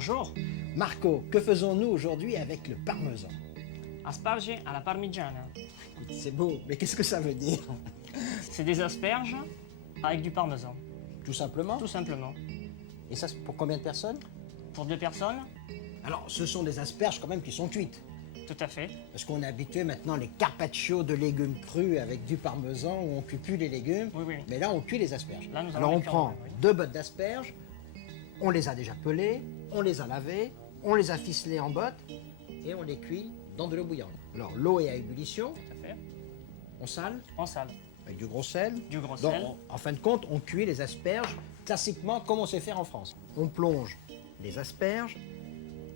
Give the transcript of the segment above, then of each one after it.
Bonjour. Marco, que faisons-nous aujourd'hui avec le parmesan? Asparges à la parmigiana. Écoute, c'est beau, mais qu'est-ce que ça veut dire? C'est des asperges avec du parmesan, Tout simplement? tout simplement. Et ça, c'est pour combien de personnes? Pour 2 personnes, Alors, ce sont des asperges quand même qui sont cuites. tout à fait. Parce qu'on est habitué maintenant les carpaccio de légumes crus avec du parmesan où on cuit plus les légumes. Oui, oui. Mais là, on cuit les asperges. Là, nous allons Alors, on les cuire prend nous-mêmes, oui. 2 bottes d'asperges, on les a déjà pelées, on les a lavées, on les a ficelées en bottes et on les cuit dans de l'eau bouillante. Alors, l'eau est à ébullition, Tout à fait. on sale On sale. avec du gros sel. Du gros Donc, sel. en fin de compte, on cuit les asperges classiquement comme on sait faire en France. On plonge les asperges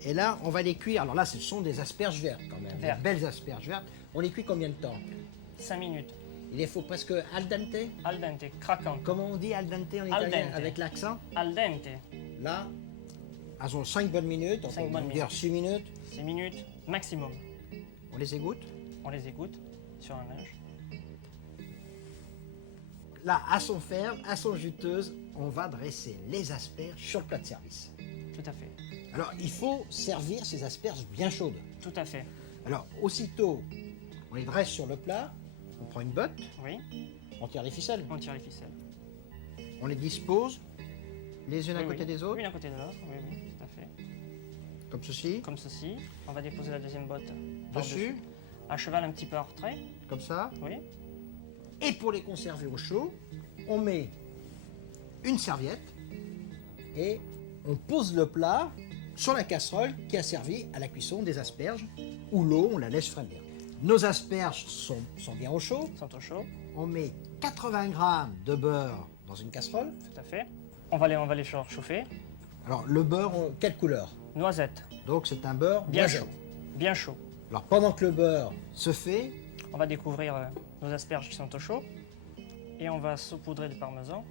et là, on va les cuire. Alors là, ce sont des asperges vertes quand même, des Vertes. belles asperges vertes. On les cuit combien de temps? 5 minutes. Il les faut presque al dente. Al dente, craquant. Comment on dit al dente en Al italien dente. avec l'accent? Al dente. Là, elles ont 5 bonnes minutes, on 5 peut bonnes dire 6 minutes. 6 minutes maximum. On les égoutte. On les égoutte sur un linge. Là, à son ferme, à son juteuse, on va dresser les asperges sur le plat de service. Tout à fait. Alors, il faut servir ces asperges bien chaudes. Tout à fait. Alors, aussitôt, on les dresse sur le plat, on prend une botte, Oui. on tire les ficelles, On tire les ficelles. on les dispose les unes à Oui, côté oui. des autres, L'une à côté de l'autre. Oui, oui, tout à fait. comme ceci, Comme ceci. On va déposer la deuxième botte dessus, à cheval un petit peu en retrait. comme ça. Oui. Et pour les conserver au chaud, on met une serviette et on pose le plat sur la casserole qui a servi à la cuisson des asperges, où l'eau, on la laisse frémir. Nos asperges sont bien au chaud. Ils sont au chaud. On met 80 grammes de beurre dans une casserole. Tout à fait. On va les faire chauffer. Alors, le beurre, quelle couleur? Noisette. Donc, c'est un beurre Bien noisette. chaud. Bien chaud. Alors, pendant que le beurre se fait, On va découvrir nos asperges qui sont au chaud. Et on va saupoudrer de parmesan.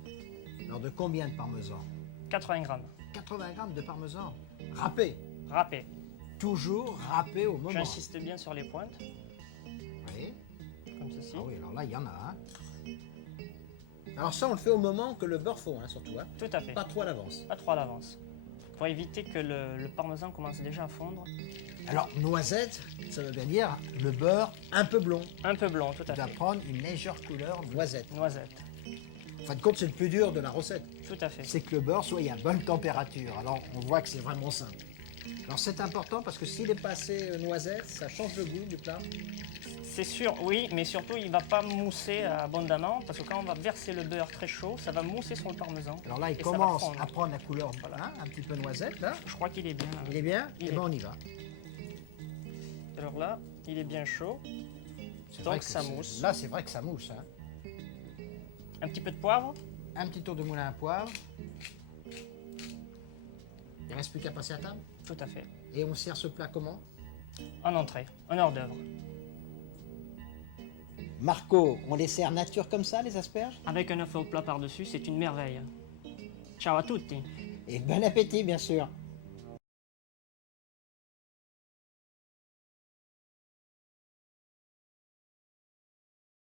alors de combien de parmesan? 80 grammes. 80 grammes de parmesan. Râpé. Râpé. Toujours râpé au moment. J'insiste bien sur les pointes, Oui. comme ceci. Ah oui, alors là, il y en a un. Alors ça, on le fait au moment que le beurre fond, hein, surtout. Hein. Tout à fait. Pas trop à l'avance. Pas trop à l'avance. Pour éviter que le parmesan commence déjà à fondre. Alors, noisette, ça veut bien dire le beurre un peu blond. Un peu blond, tout Il à doit fait. prendre une légère couleur noisette. Noisette. En fin de compte, c'est le plus dur de la recette. Tout à fait. C'est que le beurre soit à bonne température. Alors, on voit que c'est vraiment simple. Alors, c'est important parce que s'il est passé noisette, ça change le goût du plat. C'est sûr, oui, mais surtout il ne va pas mousser abondamment parce que quand on va verser le beurre très chaud, ça va mousser sur le parmesan. Alors là, il Et ça va commence fondre. à prendre la couleur Voilà. hein, un petit peu noisette, là. Je crois qu'il est bien. Là. Il est bien? Il Eh est. bien, on y va. Alors là, il est bien chaud. C'est vrai Donc que ça c'est- mousse. Là, c'est vrai que ça mousse. Hein. Un petit peu de poivre. Un petit tour de moulin à poivre. Il reste plus qu'à passer à table. Tout à fait. Et on sert ce plat comment? En entrée, un hors d'œuvre. Marco, on les sert nature comme ça, les asperges? Avec un œuf au plat par-dessus, c'est une merveille. Ciao à tutti. Et bon appétit, bien sûr.